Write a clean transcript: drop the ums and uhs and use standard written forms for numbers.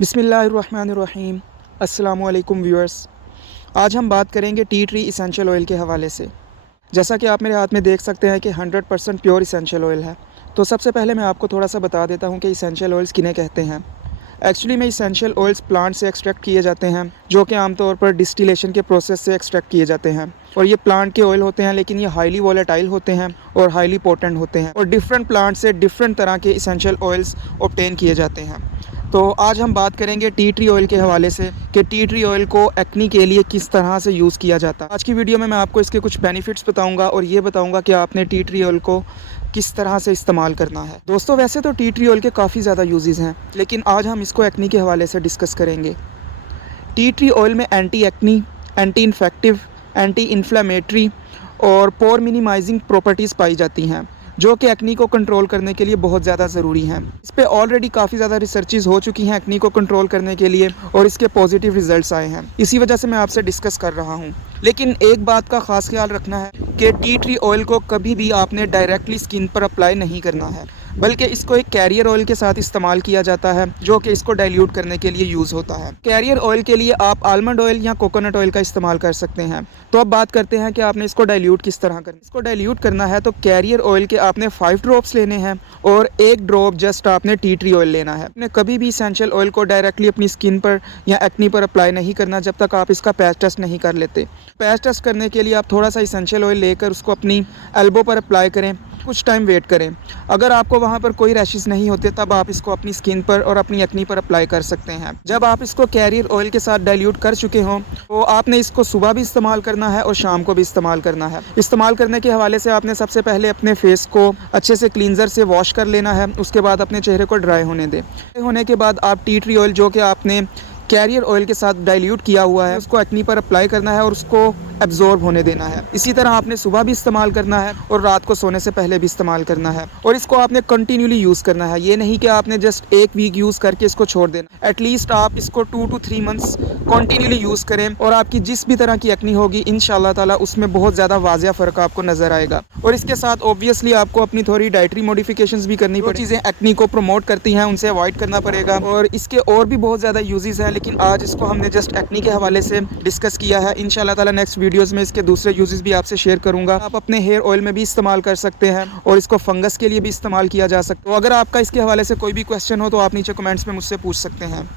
बिस्मिल्लाहिर्रहमानिर्रहीम। अस्सलामु अलैकुम व्यूअर्स। आज हम बात करेंगे टी ट्री इसेंशियल ऑयल के हवाले से। जैसा कि आप मेरे हाथ में देख सकते हैं कि 100% प्योर इसेंशियल ऑयल है। तो सबसे पहले मैं आपको थोड़ा सा बता देता हूँ कि इसेंशियल ऑयल्स किन्हें कहते हैं। एक्चुअली में इसेंशियल ऑयल्स प्लांट से एक्सट्रैक्ट किए जाते हैं, जो कि आमतौर पर डिस्टिलेशन के प्रोसेस से एक्सट्रैक्ट किए जाते हैं। और ये प्लांट के ऑयल होते हैं, लेकिन ये हाईली वॉलेटाइल होते हैं और हाईली पोटेंट होते हैं, और डिफरेंट प्लांट से डिफरेंट तरह के इसेंशियल ऑयल्स ऑब्टेन किए जाते हैं। तो आज हम बात करेंगे टी ट्री ऑयल के हवाले से कि टी ट्री ऑयल को एक्नी के लिए किस तरह से यूज़ किया जाता है। आज की वीडियो में मैं आपको इसके कुछ बेनिफिट्स बताऊंगा और ये बताऊंगा कि आपने टी ट्री ऑयल को किस तरह से इस्तेमाल करना है। दोस्तों, वैसे तो टी ट्री ऑयल के काफ़ी ज़्यादा यूजेस हैं, लेकिन आज हम इसको एक्नी के हवाले से डिस्कस करेंगे। टी ट्री ऑयल में anti acne, anti infective, anti inflammatory और पोर मिनिमाइजिंग प्रॉपर्टीज़ पाई जाती हैं, जो कि एक्नी को कंट्रोल करने के लिए बहुत ज़्यादा ज़रूरी हैं। इस पे ऑलरेडी काफ़ी ज़्यादा रिसर्चेज हो चुकी हैं एक्नी को कंट्रोल करने के लिए, और इसके पॉजिटिव रिजल्ट्स आए हैं। इसी वजह से मैं आपसे डिस्कस कर रहा हूँ। लेकिन एक बात का ख़ास ख्याल रखना है कि टी ट्री ऑयल को कभी भी आपने डायरेक्टली स्किन पर अप्लाई नहीं करना है, बल्कि इसको एक कैरियर ऑयल के साथ इस्तेमाल किया जाता है, जो कि इसको डाइल्यूट करने के लिए यूज़ होता है। कैरियर ऑयल के लिए आप आलमंड ऑयल या कोकोनट ऑयल का इस्तेमाल कर सकते हैं। तो अब बात करते हैं कि आपने इसको डाइल्यूट किस तरह करना है। इसको डाइल्यूट करना है तो कैरियर ऑयल के आपने 5 ड्रॉप्स लेने हैं और 1 ड्रॉप जस्ट आपने टी ट्री ऑयल लेना है। आपने कभी भी इसेंशियल ऑयल को डायरेक्टली अपनी स्किन पर या एक्नी पर अप्लाई नहीं करना जब तक आप इसका पैच टेस्ट नहीं कर लेते। पैच टेस्ट करने के लिए आप थोड़ा सा इसेंशियल ऑयल लेकर उसको अपनी एल्बो पर अप्लाई करें, कुछ टाइम वेट करें। अगर आपको वहाँ पर कोई रैशेस नहीं होते तब आप इसको अपनी स्किन पर और अपनी एक्नी पर अप्लाई कर सकते हैं। जब आप इसको कैरियर ऑयल के साथ डाइल्यूट कर चुके हों तो आपने इसको सुबह भी इस्तेमाल करना है और शाम को भी इस्तेमाल करना है। इस्तेमाल करने के हवाले से आपने सबसे पहले अपने फेस को अच्छे से क्लींजर से वॉश कर लेना है। उसके बाद अपने चेहरे को ड्राई होने दें। ड्राई होने के बाद आप टी ट्री ऑयल, जो कि आपने कैरियर ऑयल के साथ डाइल्यूट किया हुआ है, उसको एक्नी पर अप्लाई करना है और उसको एब्जॉर्ब होने देना है। इसी तरह आपने सुबह भी इस्तेमाल करना है और रात को सोने से पहले भी इस्तेमाल करना है, और इसको आपने कंटिन्यूली यूज़ करना है। ये नहीं कि आपने जस्ट 1 वीक यूज़ करके इसको छोड़ देना। एटलीस्ट आप इसको 2 to 3 मंथ्स कंटिन्यूली यूज़ करें, और आपकी जिस भी तरह की एक्नी होगी इंशाल्लाह ताला उसमें बहुत ज़्यादा वाज़िया फ़र्क आपको नज़र आएगा। और इसके साथ ऑब्वियसली आपको अपनी थोड़ी डाइटरी मॉडिफिकेशंस भी करनी पड़ेगी। चीज़ें एक्नी को प्रमोट करती हैं उनसे अवॉइड करना पड़ेगा, और इसके और भी बहुत ज़्यादा यूजेस हैं, लेकिन आज इसको हमने जस्ट एक्नी के हवाले से डिस्कस किया है। इंशाल्लाह ताला नेक्स्ट वीडियोस में इसके दूसरे यूजेस भी आपसे शेयर करूंगा। आप अपने हेयर ऑयल में भी इस्तेमाल कर सकते हैं और इसको फंगस के लिए भी इस्तेमाल किया जा सकता है। तो अगर आपका इसके हवाले से कोई भी क्वेश्चन हो तो आप नीचे कमेंट्स में मुझसे पूछ सकते हैं।